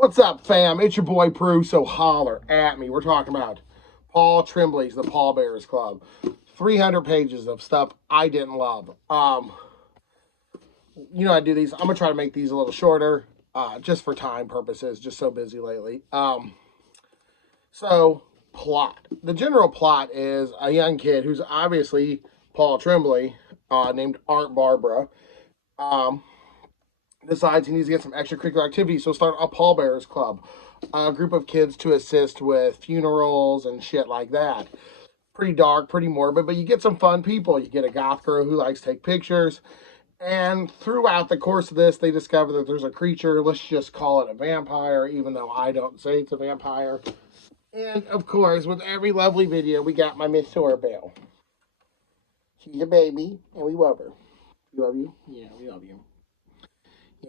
What's up, fam? It's your boy Pruitt, so holler at me. We're talking about Paul Tremblay's The Pallbearers Club. 300 pages of stuff I didn't love. I do these. I'm going to try to make these a little shorter, just for time purposes, just so busy lately. So, plot. The general plot is a young kid who's obviously Paul Tremblay, named Art Barbara, um, decides he needs to get some extracurricular activities, so start a pallbearers club, a group of kids to assist with funerals and shit like that. Pretty dark, pretty morbid, but you get some fun people. You get a goth girl who likes to take pictures, and throughout the course of this, they discover that there's a creature. Let's just call it a vampire, even though I don't say it's a vampire. And of course, with every lovely video, we got my Miss Sorabelle. She's a baby, and we love her. We love you? Yeah, we love you.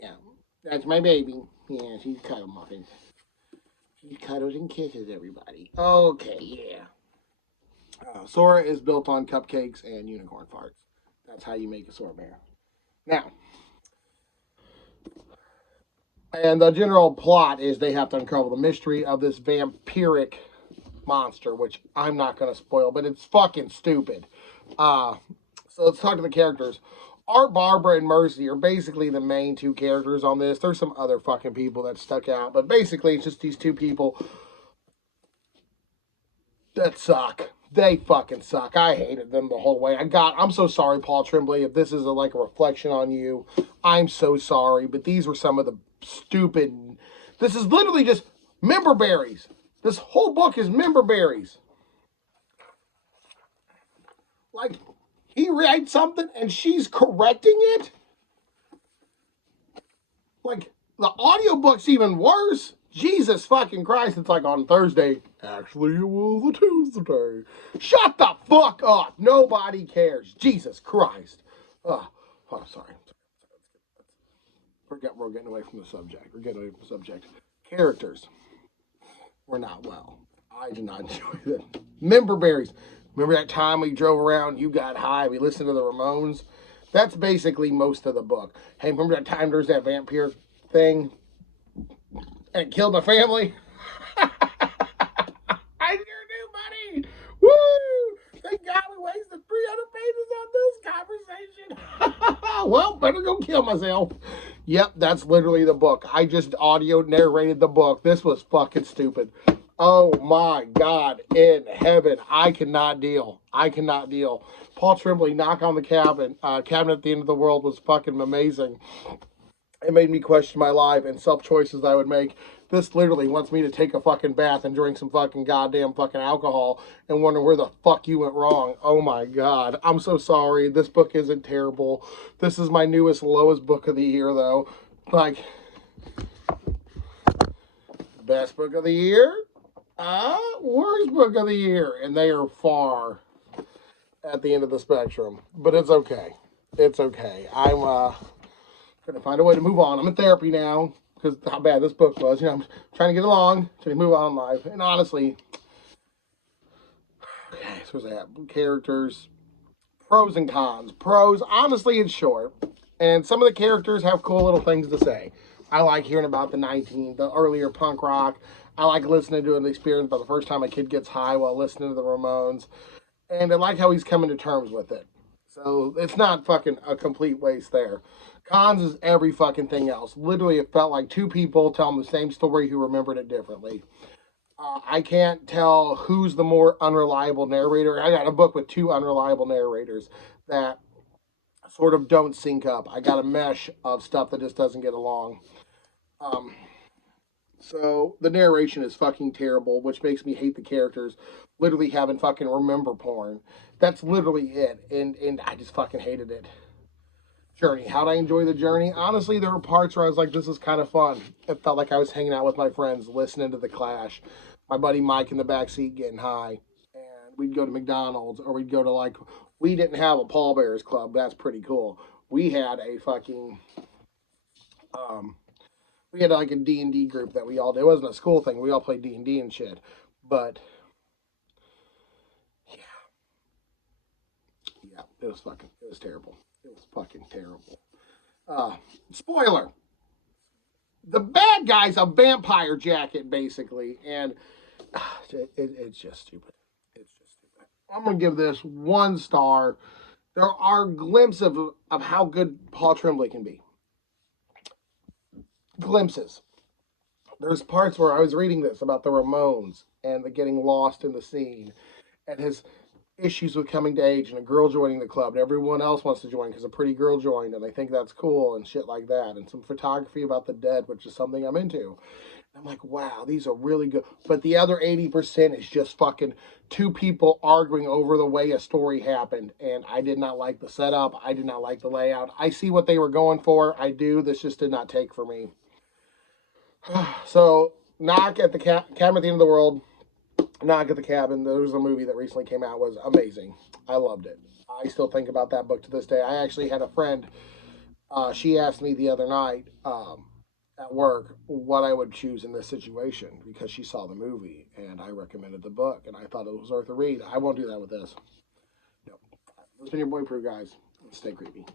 Yeah, that's my baby. Yeah, she's cuddle muffins. She cuddles and kisses everybody. Okay, yeah. Sora is built on cupcakes and unicorn farts. That's how you make a Sora bear. Now, and the general plot is they have to uncover the mystery of this vampiric monster, which I'm not going to spoil, but it's fucking stupid. So let's talk to the characters. Art, Barbara, and Mercy are basically the main two characters on this. There's some other fucking people that stuck out, but basically it's just these two people that suck. They fucking suck. I hated them the whole way. I'm so sorry, Paul Tremblay, if this is like a reflection on you. I'm so sorry, but these were some of the stupid. This is literally just member berries. This whole book is member berries. Like, he writes something and she's correcting it. Like, the audiobook's even worse. Jesus fucking Christ, it's like on Thursday. Actually, it was a Tuesday. Shut the fuck up. Nobody cares. Jesus Christ. Oh, sorry. We're getting away from the subject. Characters were not well. I did not enjoy them. Member berries. Remember that time we drove around, you got high, we listened to the Ramones? That's basically most of the book. Hey, remember that time there's that vampire thing and it killed my family? I sure do, buddy. Woo! Thank God we wasted 300 pages on this conversation. Well, better go kill myself. Yep, that's literally the book. I just audio narrated the book. This was fucking stupid. Oh my God, in heaven, I cannot deal. Paul Tremblay, Knock on the Cabin, Cabinet at the End of the World was fucking amazing. It made me question my life and self-choices that I would make. This literally wants me to take a fucking bath and drink some fucking goddamn fucking alcohol and wonder where the fuck you went wrong. Oh my God. I'm so sorry. This book isn't terrible. This is my newest, lowest book of the year, though. Like, best book of the year? Worst book of the year. And they are far at the end of the spectrum. But it's okay. It's okay. I'm going to find a way to move on. I'm in therapy now because how bad this book was. I'm trying to get along, trying to move on in life. And honestly, okay, so what's that? Characters, pros and cons. Pros, honestly, it's short. And some of the characters have cool little things to say. I like hearing about the earlier punk rock. I like listening to an experience about the first time a kid gets high while listening to the Ramones. And I like how he's coming to terms with it. So it's not fucking a complete waste there. Cons is every fucking thing else. Literally, it felt like two people telling the same story who remembered it differently. I can't tell who's the more unreliable narrator. I got a book with two unreliable narrators that sort of don't sync up. I got a mesh of stuff that just doesn't get along. So the narration is fucking terrible, which makes me hate the characters. Literally having fucking remember porn. That's literally it. And I just fucking hated it. Journey. How'd I enjoy the journey? Honestly, there were parts where I was like, this is kind of fun. It felt like I was hanging out with my friends, listening to The Clash. My buddy Mike in the back seat getting high. And we'd go to McDonald's, or we'd go to we didn't have a pallbearers club. That's pretty cool. We had a fucking, we had like a D&D group that we all did. It wasn't a school thing. We all played D&D and shit. But, yeah, it was terrible. It was fucking terrible. Spoiler. the bad guy's a vampire jacket, basically, and it's just stupid. It's just stupid. I'm gonna give this 1 star. There are glimpses of how good Paul Tremblay can be. Glimpses. There's parts where I was reading this about the Ramones and the getting lost in the scene and his issues with coming to age and a girl joining the club and everyone else wants to join because a pretty girl joined and they think that's cool and shit like that, and some photography about the dead, which is something I'm into. I'm like, wow, these are really good. But the other 80% is just fucking two people arguing over the way a story happened. And I did not like the setup. I did not like the layout. I see what they were going for. I do. This just did not take for me. So, Knock at the Cabin at the End of the World. Knock at the Cabin. There was a movie that recently came out. It was amazing. I loved it. I still think about that book to this day. I actually had a friend. She asked me the other night at work what I would choose in this situation because she saw the movie and I recommended the book and I thought it was worth a read. I won't do that with this. No. This has been your boy Pruitt, guys. Stay creepy.